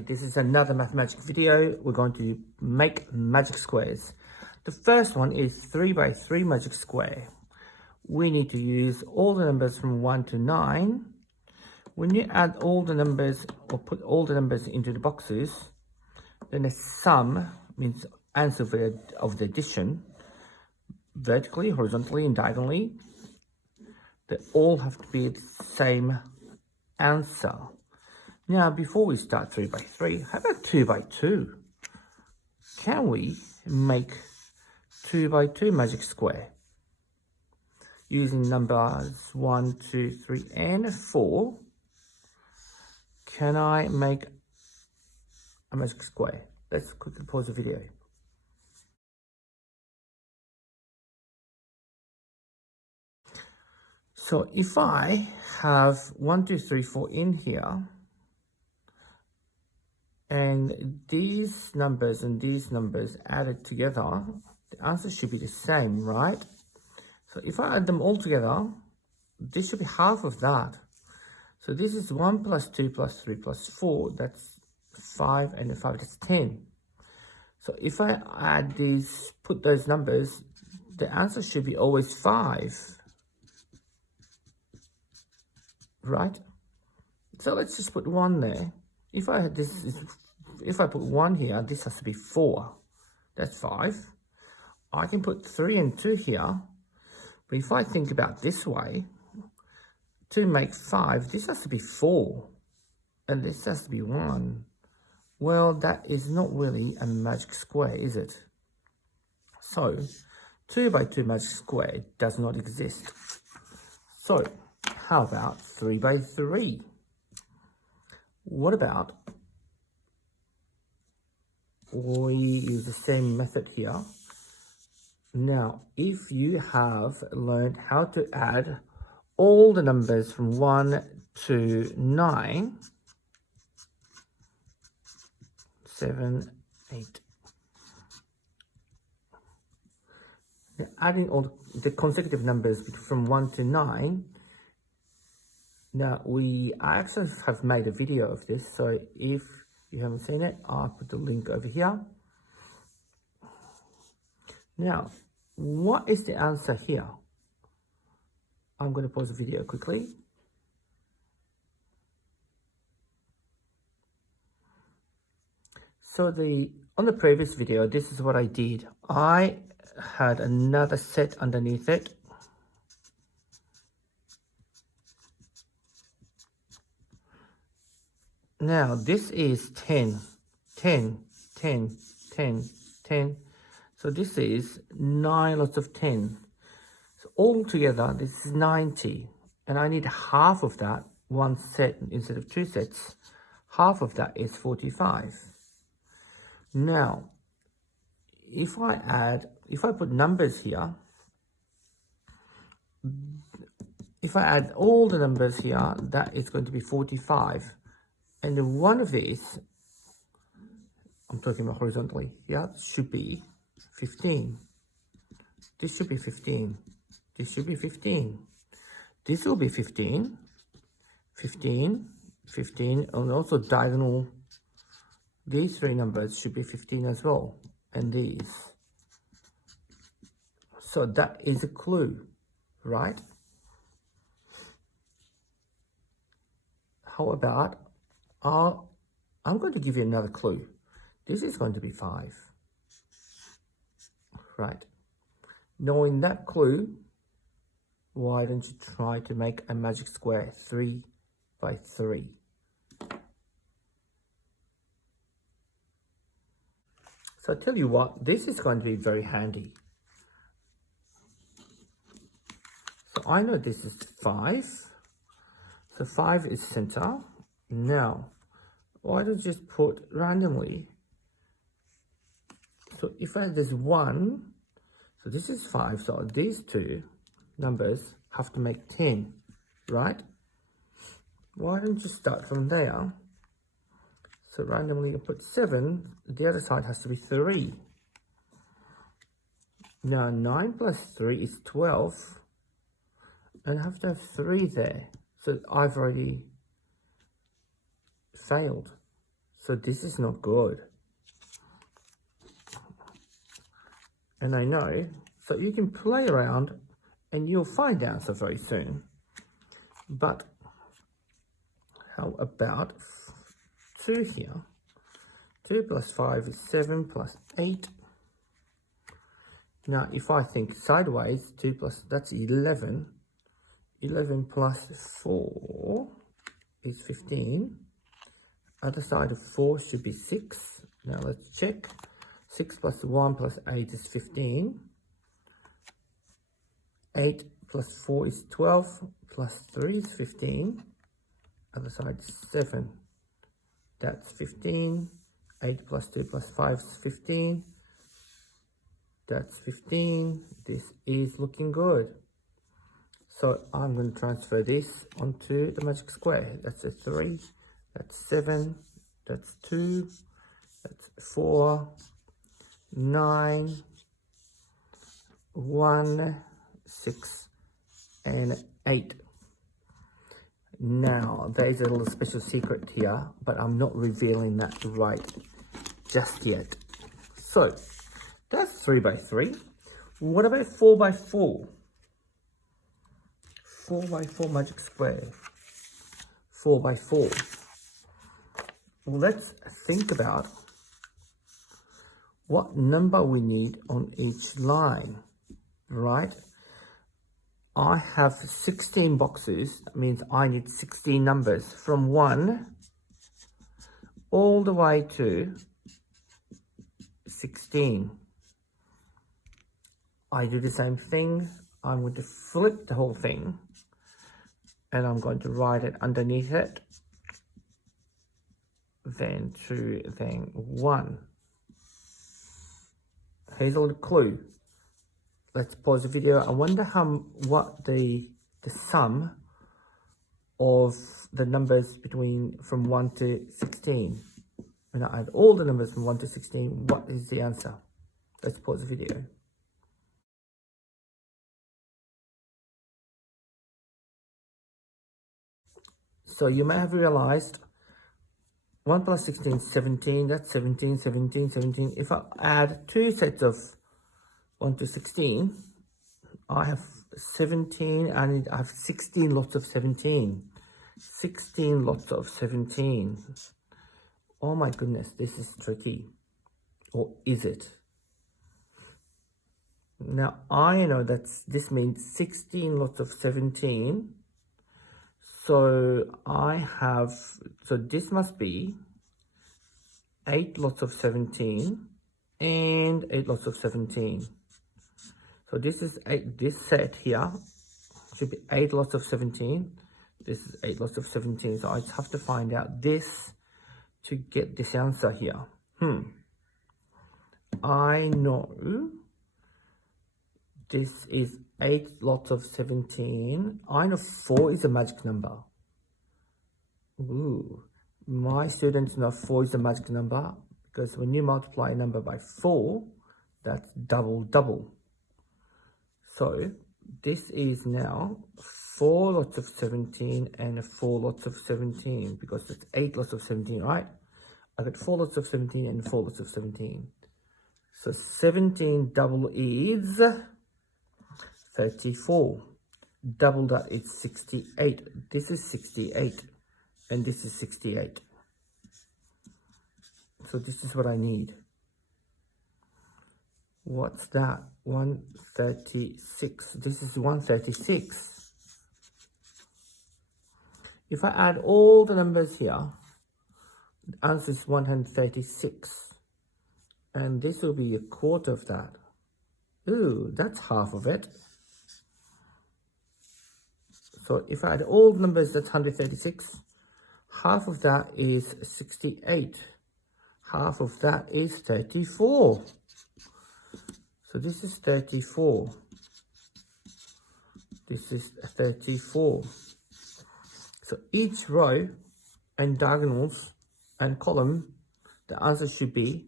Hi, this is another Mathemagic video. We're going to make magic squares. The first one is 3 by 3 magic square. We need to use all the numbers from 1 to 9. When you add all the numbers or put all the numbers into the boxes, then the sum means answer of the addition, vertically, horizontally, and diagonally. They all have to be the same answer. Now, before we start 3 by 3, how about 2 by 2? Can we make 2 by 2 magic square? Using numbers 1, 2, 3, and 4, can I make a magic square? Let's quickly pause the video. So if I have 1, 2, 3, 4 in here, and these numbers and these numbers added together, the answer should be the same, right? So if I add them all together, this should be half of that. So this is 1 plus 2 plus 3 plus 4, that's 5, and 5, that's 10. So if I add these, put those numbers, the answer should be always 5, right? So let's just put 1 there. If I put 1 here, this has to be 4. That's 5. I can put 3 and 2 here. But if I think about this way, to make 5, this has to be 4. And this has to be 1. Well, that is not really a magic square, is it? So, 2 by 2 magic square does not exist. So, how about 3 by 3? What about we use the same method here? Now, if you have learned how to add all the numbers from 1 to 9, 7, 8. Now, adding all the consecutive numbers from 1 to 9. Now, I actually have made a video of this, so if you haven't seen it, I'll put the link over here. Now, what is the answer here? I'm going to pause the video quickly. So on the previous video, this is what I did. I had another set underneath it. Now, this is 10, 10, 10, 10, 10. So this is 9 lots of 10. So altogether, this is 90. And I need half of that, one set instead of 2 sets. Half of that is 45. Now, if I put numbers here, if I add all the numbers here, that is going to be 45. And then one of these, I'm talking about horizontally, yeah, should be 15. This should be 15. This should be 15. This will be 15. 15, 15, and also diagonal. These 3 numbers should be 15 as well. And these. So that is a clue, right? How about, I'm going to give you another clue. This is going to be 5. Right. Knowing that clue, why don't you try to make a magic square 3 by 3? So I tell you what, this is going to be very handy. So I know this is 5. So 5 is center. Now, why don't you just put randomly? So if there's 1, so this is 5, so these 2 numbers have to make 10, right? Why don't you start from there? So randomly you put 7, the other side has to be 3. Now 9 plus 3 is 12, and I have to have 3 there. So I've already failed. So this is not good. And I know, so you can play around and you'll find the answer very soon. But how about 2 here? 2 plus 5 is 7 plus 8. Now, if I think sideways, 2 plus, that's 11. 11 plus 4 is 15. Other side of 4 should be 6. Now, let's check. 6 plus 1 plus 8 is 15. 8 plus 4 is 12. Plus 3 is 15. Other side is 7. That's 15. 8 plus 2 plus 5 is 15. That's 15. This is looking good. So I'm going to transfer this onto the magic square. That's a 3. That's 7. That's 2. That's 4. 9. 1. 6. And 8. Now, there's a little special secret here, but I'm not revealing that right just yet. So, that's 3 by 3. What about 4 by 4? 4 by 4 magic square. 4 by 4. Well, let's think about what number we need on each line, right? I have 16 boxes. That means I need 16 numbers from 1 all the way to 16. I do the same thing. I'm going to flip the whole thing and I'm going to write it underneath it. Then 2, then 1. Here's a little clue. Let's pause the video. I wonder what the sum of the numbers from 1 to 16. When I add all the numbers from 1 to 16, what is the answer? Let's pause the video. So you may have realized 1 plus 16 is 17. That's 17, 17, 17. If I add 2 sets of 1 to 16, I have 17 and I have 16 lots of 17. 16 lots of 17. Oh my goodness, this is tricky. Or is it? Now I know that this means 16 lots of 17. So so this must be 8 lots of 17 and 8 lots of 17. So this set here should be 8 lots of 17. This is 8 lots of 17. So I just have to find out this to get this answer here. I know this is 8 lots of 17. I know 4 is a magic number. Ooh, my students know 4 is a magic number because when you multiply a number by 4, that's double, double. So this is now 4 lots of 17 and 4 lots of 17 because it's 8 lots of 17, right? I got 4 lots of 17 and 4 lots of 17. So 17 double is 34. Double that is 68. This is 68 and this is 68. So this is what I need. What's that? 136. This is 136. If I add all the numbers here, the answer is 136. And this will be a quarter of that. Ooh, that's half of it. So if I add all the numbers, that's 136. Half of that is 68. Half of that is 34. So this is 34. This is 34. So each row and diagonals and column, the answer should be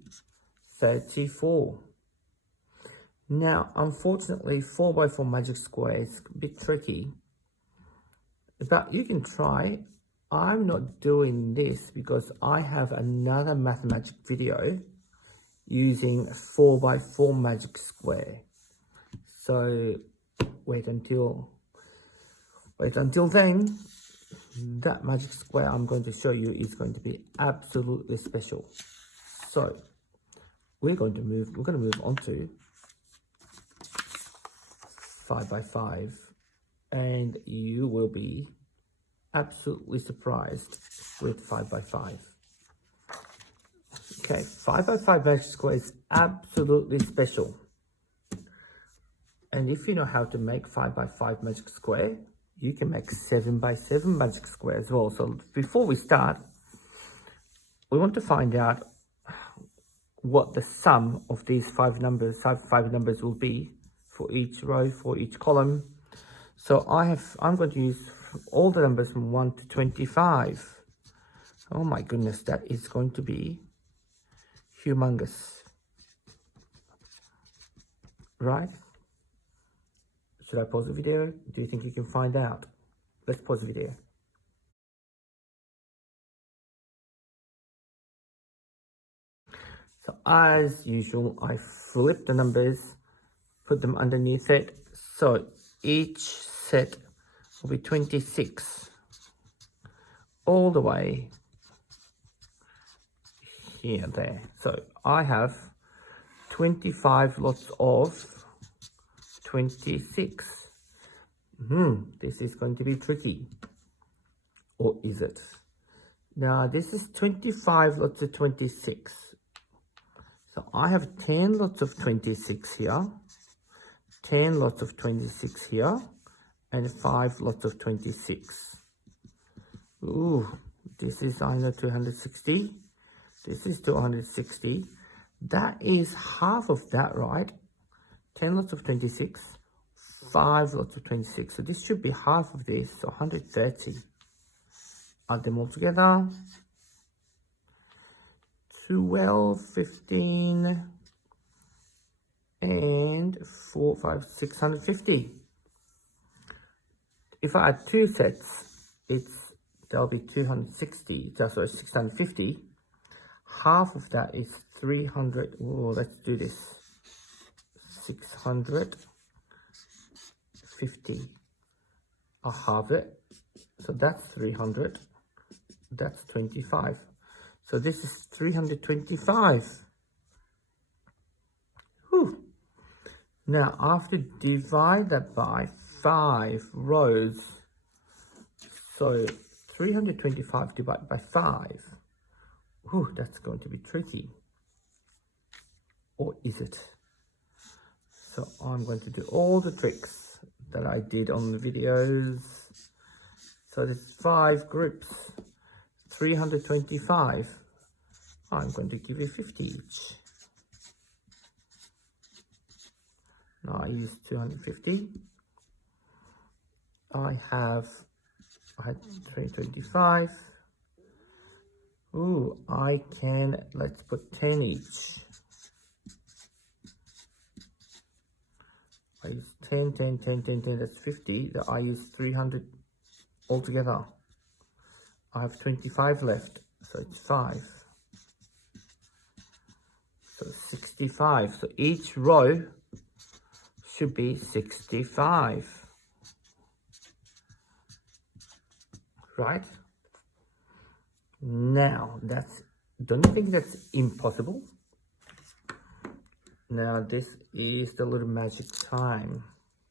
34. Now, unfortunately, 4 by 4 magic square is a bit tricky, but you can try. I'm not doing this because I have another Mathemagic video using 4x4 magic square. So wait until then. That magic square I'm going to show you is going to be absolutely special. So we're going to move on to 5x5, and you will be absolutely surprised with 5x5. Okay, 5x5 magic square is absolutely special. And if you know how to make 5x5 magic square, you can make 7x7 magic square as well. So before we start, we want to find out what the sum of these five numbers will be for each row, for each column. So I'm going to use all the numbers from 1 to 25. Oh my goodness, that is going to be humongous. Right? Should I pause the video? Do you think you can find out? Let's pause the video. So as usual, I flip the numbers, put them underneath it. So each set will be 26 all the way here, there. So I have 25 lots of 26. This is going to be tricky. Or is it? Now this is 25 lots of 26. So I have 10 lots of 26 here, 10 lots of 26 here, and 5 lots of 26. Ooh, this is, I know, 260. This is 260. That is half of that, right? 10 lots of 26, 5 lots of 26. So this should be half of this, so 130. Add them all together. 12, 15, and 4, 5, 650. If I add two sets, there'll be 260, sorry, 650. Half of that is 300. Oh, let's do this. 650. I'll halve it. So that's 300. That's 25. So this is 325. Whew. Now I have to divide that by 5 rows. So 325 divided by 5. Whew, that's going to be tricky. Or is it? So I'm going to do all the tricks that I did on the videos. So there's 5 groups. 325. I'm going to give you 50 each. Now I use 250. I had 325. Ooh, let's put 10 each. I use 10, 10, 10, 10, 10, that's 50. I use 300 altogether. I have 25 left, so it's 5. So 65. So each row should be 65. Right? Now, don't you think that's impossible? Now, this is the little magic time.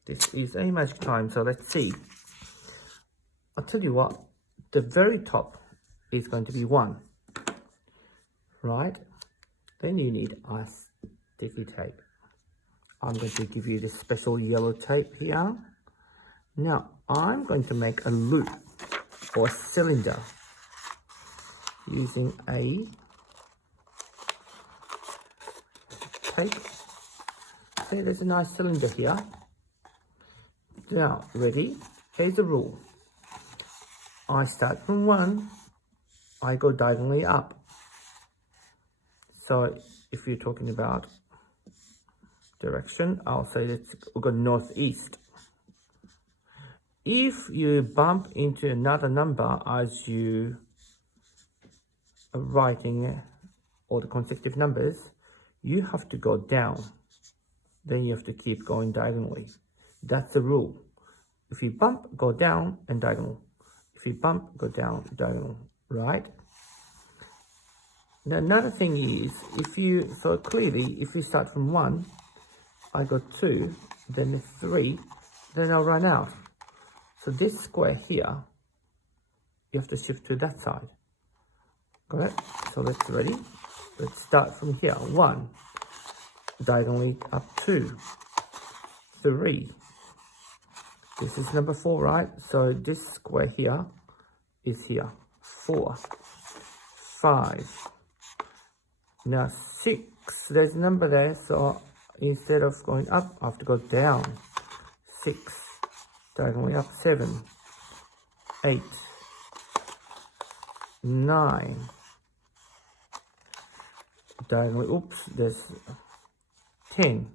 This is a magic time, so let's see. I'll tell you what, the very top is going to be 1, right? Then you need a sticky tape. I'm going to give you this special yellow tape here. Now, I'm going to make a loop or cylinder using a tape. Okay, there's a nice cylinder here. Now, ready? Here's the rule. I start from 1, I go diagonally up. So if you're talking about direction, I'll say we'll go northeast. if you bump into another number as you are writing all the consecutive numbers, you have to go down. Then you have to keep going diagonally. That's the rule. If you bump, go down and diagonal. If you bump, go down, diagonal, right? Now another thing is, so clearly, if you start from 1, I got 2, then 3, then I'll run out. So this square here, you have to shift to that side. Got it? So let's ready. Let's start from here. 1, diagonally up 2, 3. This is number 4, right? So this square here is here. 4, 5. Now 6, there's a number there, so instead of going up, I have to go down. 6, diagonally up 7, 8, 9, diagonally, oops, there's 10.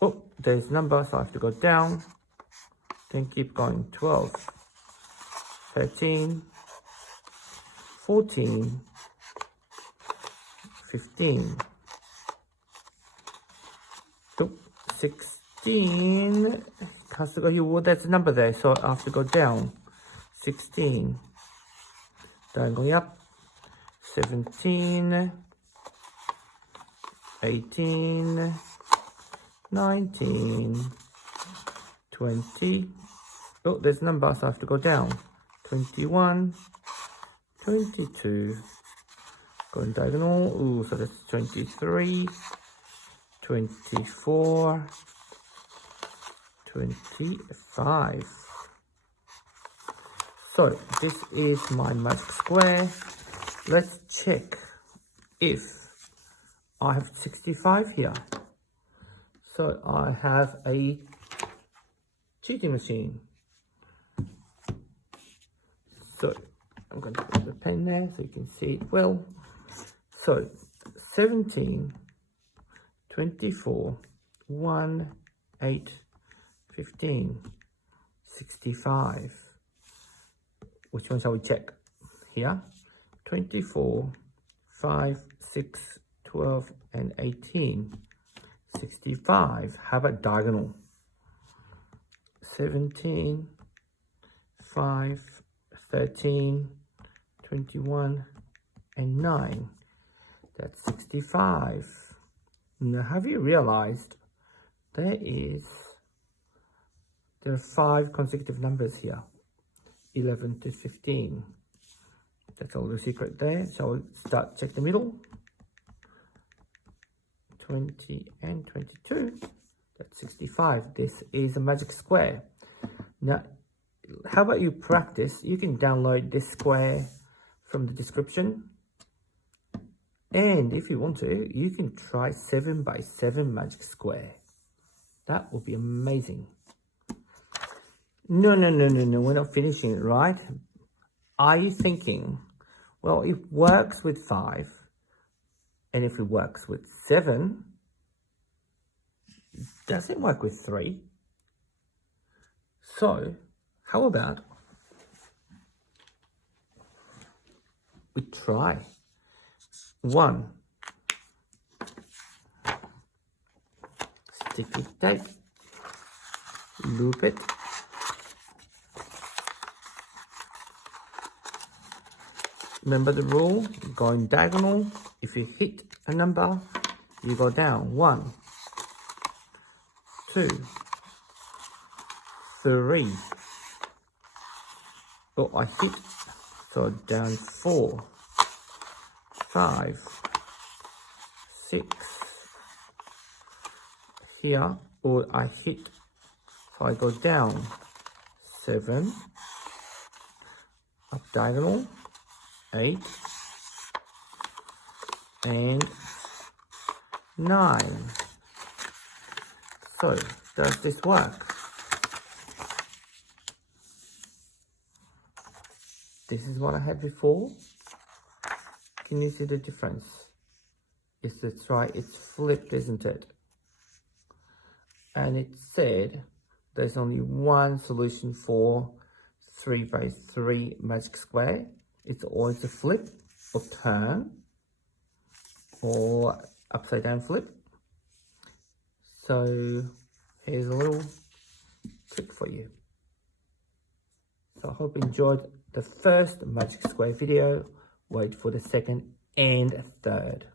Oh, there's number, so I have to go down, then keep going. 12, 13, 14, 15, 16, has to go here. Well, there's a number there, so I have to go down. 16, diagonally up. 17, 18, 19, 20. Oh, there's a number, so I have to go down. 21, 22, going diagonal. Ooh, so that's 23, 24, 25. So this is my magic square. Let's check if I have 65 here. So I have a cheating machine. So I'm going to put the pen there so you can see it well. So 17, 24, 1, 8, 15, 65. Which one shall we check? Here. 24, 5, 6, 12, and 18. 65. How about diagonal? 17, 5, 13, 21, and 9. That's 65. Now, have you realized there are 5 consecutive numbers here? 11 to 15. That's all the secret there. Shall we start? Check the middle. 20 and 22. That's 65. This is a magic square. Now, how about you practice? You can download this square from the description. And if you want to, you can try 7 by 7 magic square. That will be amazing. No, we're not finishing it, right? Are you thinking, well, it works with 5, and if it works with 7, does it work with 3? So, how about we try 1. Sticky tape, loop it. Remember the rule, going diagonal. If you hit a number, you go down. 1, 2, 3. Oh, I hit, so down 4, 5, 6. Here, or I hit, so I go down. 7, up diagonal. 8 and 9. So, does this work? This is what I had before. Can you see the difference? Yes, that's right. It's flipped, isn't it? And it said there's only one solution for 3 by 3 magic square. It's always a flip or turn or upside down flip. So here's a little trick for you. So I hope you enjoyed the first magic square video. Wait for the second and third.